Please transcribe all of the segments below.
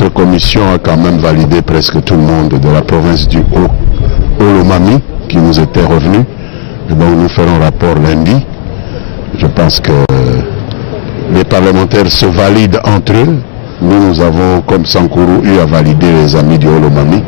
notre commission a quand même validé presque tout le monde de la province du Haut-Lomami qui nous était revenu. Et donc nous ferons rapport lundi. Je pense que les parlementaires se valident entre eux. Nous avons, comme Sankourou, eu à valider les amis du Haut-Lomami.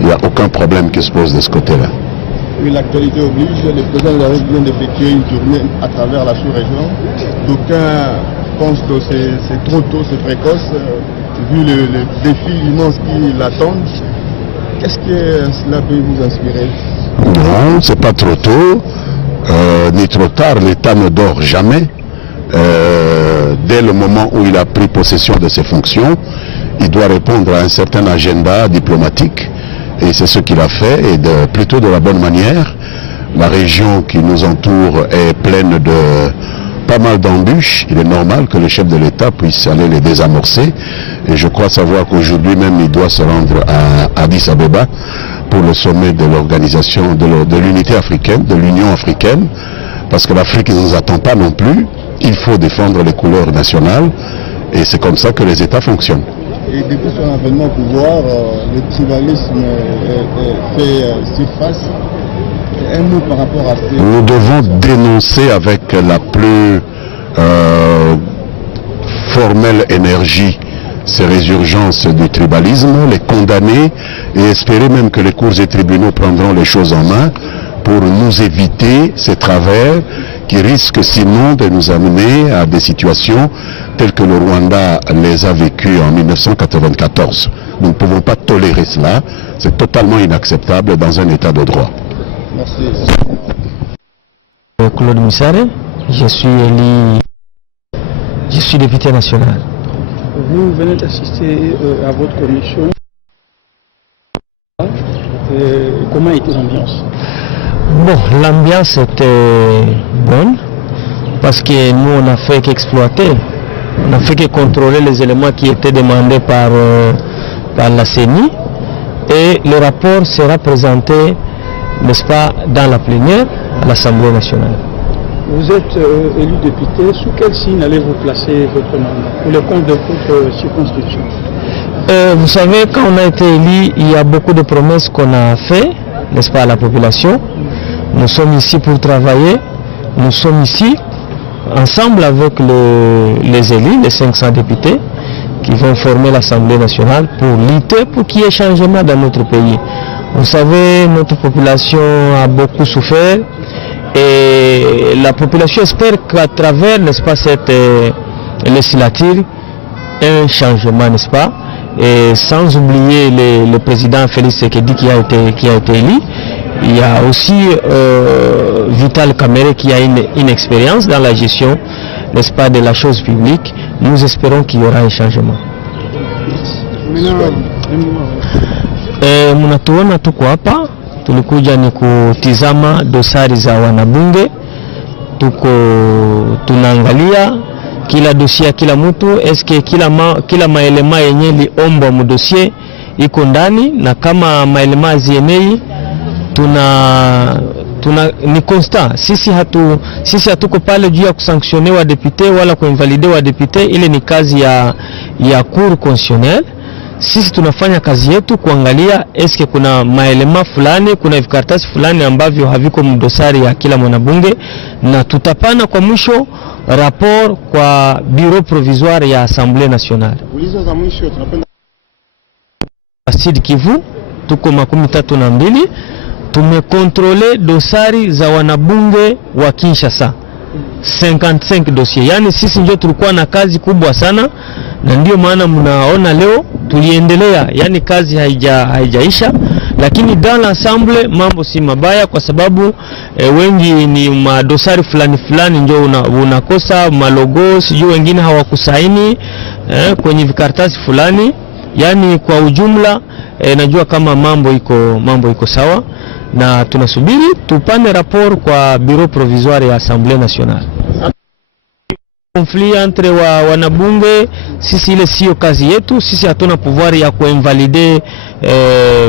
Il n'y a aucun problème qui se pose de ce côté-là. Oui, l'actualité oblige, le président de la République vient d'effectuer une tournée à travers la sous-région. D'aucuns pensent que c'est trop tôt, c'est précoce, vu le défi immense qui l'attend. Qu'est-ce que cela peut vous inspirer? Non, c'est pas trop tôt, ni trop tard. L'État ne dort jamais. Dès le moment où il a pris possession de ses fonctions, il doit répondre à un certain agenda diplomatique. Et c'est ce qu'il a fait, et plutôt de la bonne manière. La région qui nous entoure est pleine de pas mal d'embûches. Il est normal que le chef de l'État puisse aller les désamorcer. Et je crois savoir qu'aujourd'hui même, il doit se rendre à Addis Abeba pour le sommet de l'organisation de l'unité africaine, de l'Union africaine. Parce que l'Afrique ne nous attend pas non plus. Il faut défendre les couleurs nationales. Et c'est comme ça que les États fonctionnent. Et depuis son avènement au pouvoir, le tribalisme fait surface. Un mot par rapport à ces... Nous devons dénoncer avec la plus formelle énergie ces résurgences du tribalisme, les condamner et espérer même que les cours et tribunaux prendront les choses en main pour nous éviter ces travers qui risquent sinon de nous amener à des situations telles que le Rwanda les a vécues en 1994. Nous ne pouvons pas tolérer cela, c'est totalement inacceptable dans un état de droit. Merci. Claude Moussare, je suis député national. Vous venez d'assister à votre commission. Comment était l'ambiance? Bon, l'ambiance était bonne parce que nous on n'a fait qu'exploiter, on n'a fait que contrôler les éléments qui étaient demandés par la CENI et le rapport sera présenté, n'est-ce pas, dans la plénière à l'Assemblée nationale. Vous êtes élu député, sous quel signe allez-vous placer votre mandat pour le compte de votre circonscription? Vous savez, quand on a été élu, il y a beaucoup de promesses qu'on a fait, n'est-ce pas, à la population. Nous sommes ici pour travailler, nous sommes ici ensemble avec les élus, les 500 députés qui vont former l'Assemblée nationale pour lutter pour qu'il y ait changement dans notre pays. Vous savez, notre population a beaucoup souffert et la population espère qu'à travers, n'est-ce pas, cette législature, un changement, n'est-ce pas, et sans oublier le président Félix Tshisekedi qui a été élu. Il y a aussi Vital Kamerhe qui a une expérience dans la gestion, n'est-ce pas, de la chose publique. Nous espérons qu'il y aura un changement. Mnatuona tuko hapa, tulikuja ni kutizama dosari za wanabunge, tunaangalia kila dosia kila mtu, eske kila maelema yenye liombwa mudosie iko ndani, na kama maelema zienei ni constant. Sisi hatuko pale juu ya kusanktione wa depute wala kuinvalide wa depute, ile ni kazi ya cour constitutionnelle. Sisi tunafanya kazi yetu kuangalia eske kuna maelema fulani, kuna vikaratasi fulani ambavyo haviko mdosari ya kila mwanabunge, na tutapana kwa mwisho rapport kwa bureau provisoire ya Assemblée nationale. Ulizo za mwisho tunapenda Sud Kivu tuko 32 tumekontrole dosari za wanabunge wa Kinshasa 55 dossier. Yani sisi ndio tulikuwa na kazi kubwa sana, na ndio maana mnaona leo tuliendelea, yani kazi haijaisha, lakini dans l'ensemble mambo si mabaya, kwa sababu wengi ni madosari fulani ndio unakosa malogo, sijui wengine hawakusaini kwenye vikaratasi fulani. Yani kwa ujumla najua kama mambo iko sawa, na tunasubiri tupane rapport kwa bureau provisoire ya Assemblée nationale. Conflit entre wanabunge, sisi ile sio kazi yetu. Sisi hatuna pouvoir ya kuinvalide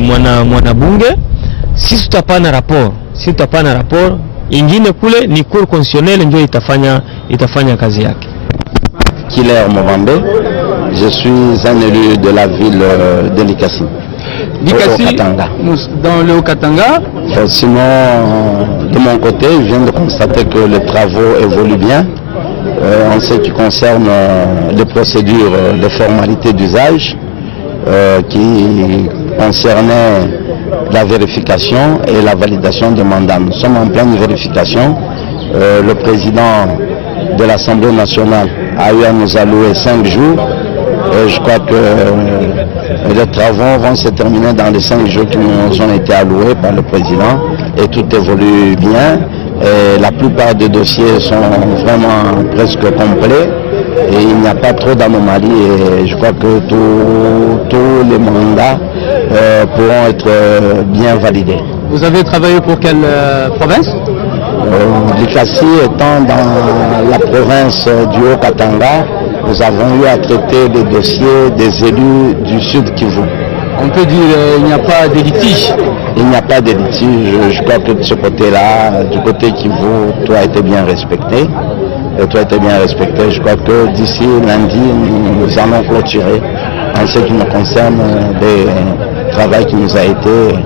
mwanabunge. Sisi tutapana rapport, ingine kule ni cour constitutionnelle ndio itafanya kazi yake. Killer Mobambe, Je suis un élu de la ville de Likasi. Likasi, dans le Haut-Katanga. Sinon, de mon côté, je viens de constater que les travaux évoluent bien. En ce qui concerne les procédures, les formalités d'usage qui concernaient la vérification et la validation des mandats. Nous sommes en pleine vérification. Le président de l'Assemblée nationale a eu à nous allouer 5 jours. Et je crois que les travaux vont se terminer dans les 5 jours qui nous ont été alloués par le président et tout évolue bien. Et la plupart des dossiers sont vraiment presque complets et il n'y a pas trop d'anomalies et je crois que tous les mandats pourront être bien validés. Vous avez travaillé pour quelle province? Likasi étant dans la province du Haut-Katanga, nous avons eu à traiter des dossiers des élus du Sud Kivu. On peut dire qu'il n'y a pas de litige. Il n'y a pas de litige. Je crois que de ce côté-là, du côté Kivu, tout a été bien respecté. Et tout a été bien respecté. Je crois que d'ici lundi, nous allons clôturer en ce qui me concerne des travaux qui nous a été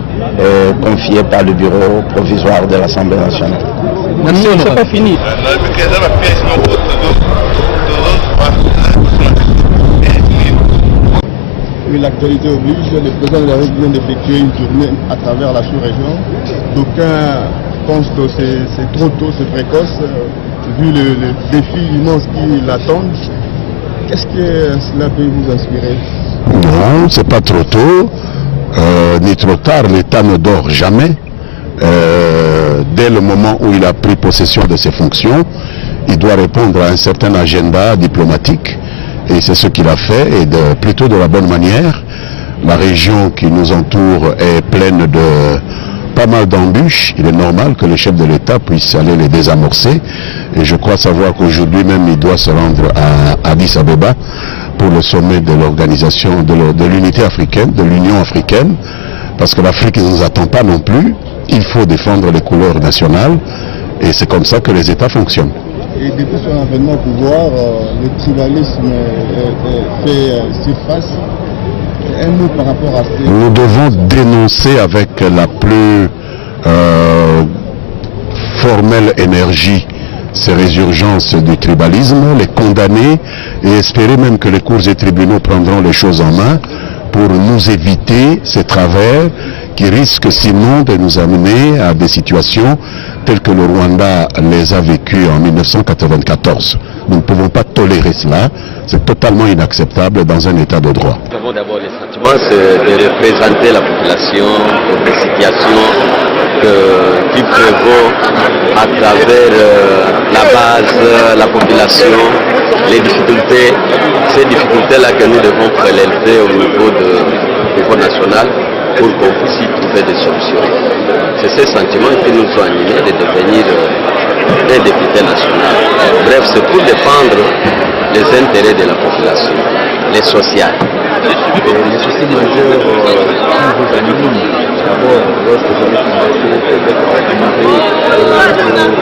confié par le bureau provisoire de l'Assemblée nationale. Merci, on n'est pas fini. Oui, l'actualité oblige, le président de la République vient d'effectuer une tournée à travers la sous-région. D'aucuns pensent que c'est trop tôt, c'est précoce, vu le défi immense qui l'attendent. Qu'est-ce que cela peut vous inspirer? Non, c'est pas trop tôt, ni trop tard. L'État ne dort jamais. Dès le moment où il a pris possession de ses fonctions, il doit répondre à un certain agenda diplomatique. Et c'est ce qu'il a fait, et plutôt de la bonne manière. La région qui nous entoure est pleine de pas mal d'embûches. Il est normal que le chef de l'État puisse aller les désamorcer. Et je crois savoir qu'aujourd'hui même, il doit se rendre à Addis Abeba pour le sommet de l'organisation de l'unité africaine, de l'Union africaine. Parce que l'Afrique ne nous attend pas non plus. Il faut défendre les couleurs nationales. Et c'est comme ça que les États fonctionnent. Et depuis son avènement au pouvoir, le tribalisme fait surface. Un mot par rapport à ces... Nous devons dénoncer avec la plus formelle énergie ces résurgences du tribalisme, les condamner et espérer même que les cours et tribunaux prendront les choses en main pour nous éviter ces travers qui risquent sinon de nous amener à des situations telles que le Rwanda les a vécues en 1994. Nous ne pouvons pas tolérer cela, c'est totalement inacceptable dans un état de droit. Nous avons d'abord le sentiment, c'est de représenter la population pour des situations qui prévaut à travers la base, la population, les difficultés, ces difficultés-là que nous devons prélever au niveau national pour qu'on puisse y trouver des solutions. C'est ces sentiments qui nous ont animés de devenir des députés nationaux. Bref, c'est pour défendre les intérêts de la population, les sociales. Les soucis majeurs qui vous animent, d'abord, lorsque vous avez commencé peut-être à démarrer vos situations personnelles,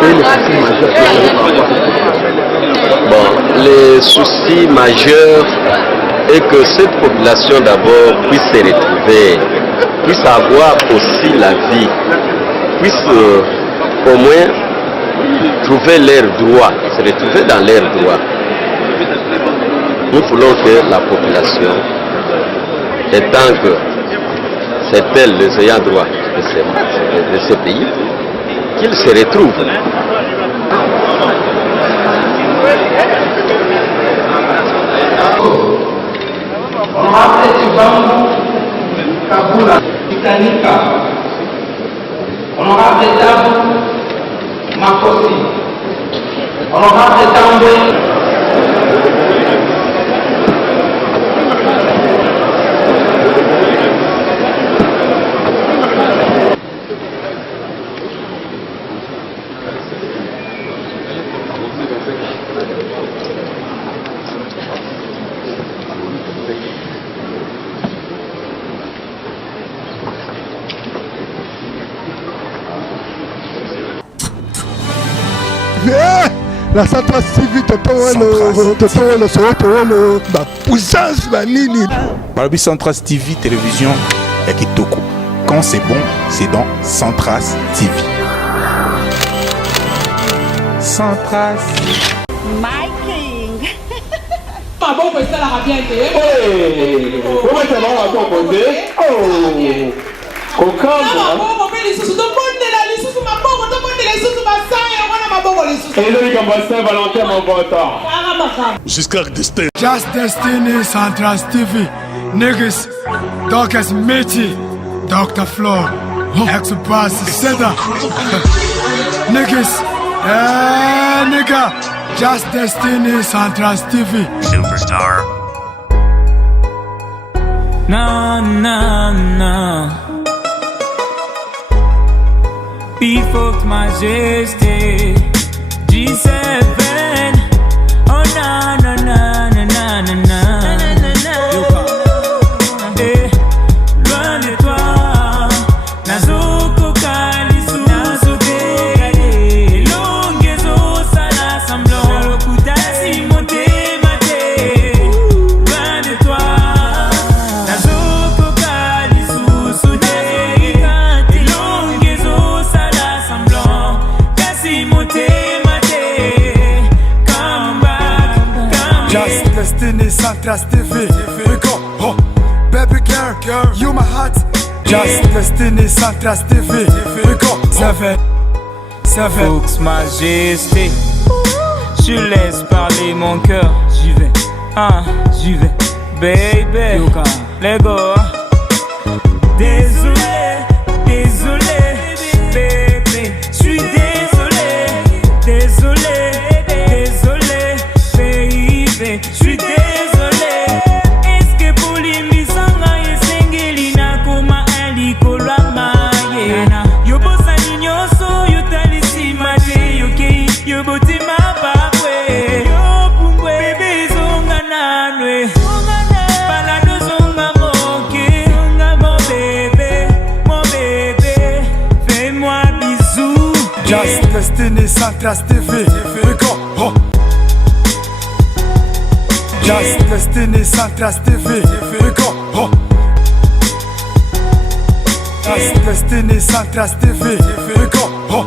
quels les soucis majeurs que vous avez par rapport à cette population? Bon, les soucis majeurs est que cette population d'abord puisse se retrouver, puisse avoir aussi la vie, puisse au moins trouver leurs droits, se retrouver dans leurs droits. Nous voulons que la population, étant que c'est elle les ayants droit de ce pays, qu'ils se retrouvent. Honorable Tibangu Kabula Itanika, Honorable Dabu Makosi, Honorable Tambe. La Centras TV, le Soweto, la puissance, la nini. Balobi Centras TV, télévision, et Kitoko. Quand c'est bon, c'est dans Centras TV. Centras. My King. Maboko esalaka bien te. Comment ça va composer? Oh. Kokamba. Maboko pe lisusu tokondela lisusu maboko tokondela lisusu basaya wana maboko lisusu. Eloi kamba Saint-Valentin mon votant. Jusqu'à Destiny. Just Destiny, Centras TV. Niggas, Docas Mitty, Dr. Floor, Ex-Boss, Seda. Niggas, nigga, Just Destiny, Centras TV. Superstar. No, no, no. Before Majesty, G7. Oh, no, no, no, no, no, no, no. Loin de toi, Nazuko Kalisu, Nazuke, Longezo, Sala, Samblant, Kudasi, Monte, Mate. Loin de toi, Nazuko Kalisu, Soudé, Longezo, Sala, Samblant, Kasi, Monte, Mate. Come back, come back. Just Destiny, Centras TV. We go, oh. Baby girl, you my heart. Just Destiny, Centras TV. We go, 7. Fox Majesté, je laisse parler mon cœur. J'y vais, j'y vais, baby. Let go. Désolé, désolé, baby. J'suis désolé, désolé, désolé, baby. J'suis désolé. Est-ce que pour l'imbisanga yesengeli na koma elikolo amaye? Yo bosani nyonso yo talisi mate yoke yo botima babwe yo pumbwe bebe zonga nanwe balado zonga moke zonga mon bébé fais-moi bisou. Just Destiny, Centras TV. We go, oh. Just Destiny, Centras TV. We go, oh. Just Destiny, Centras TV. We go, oh.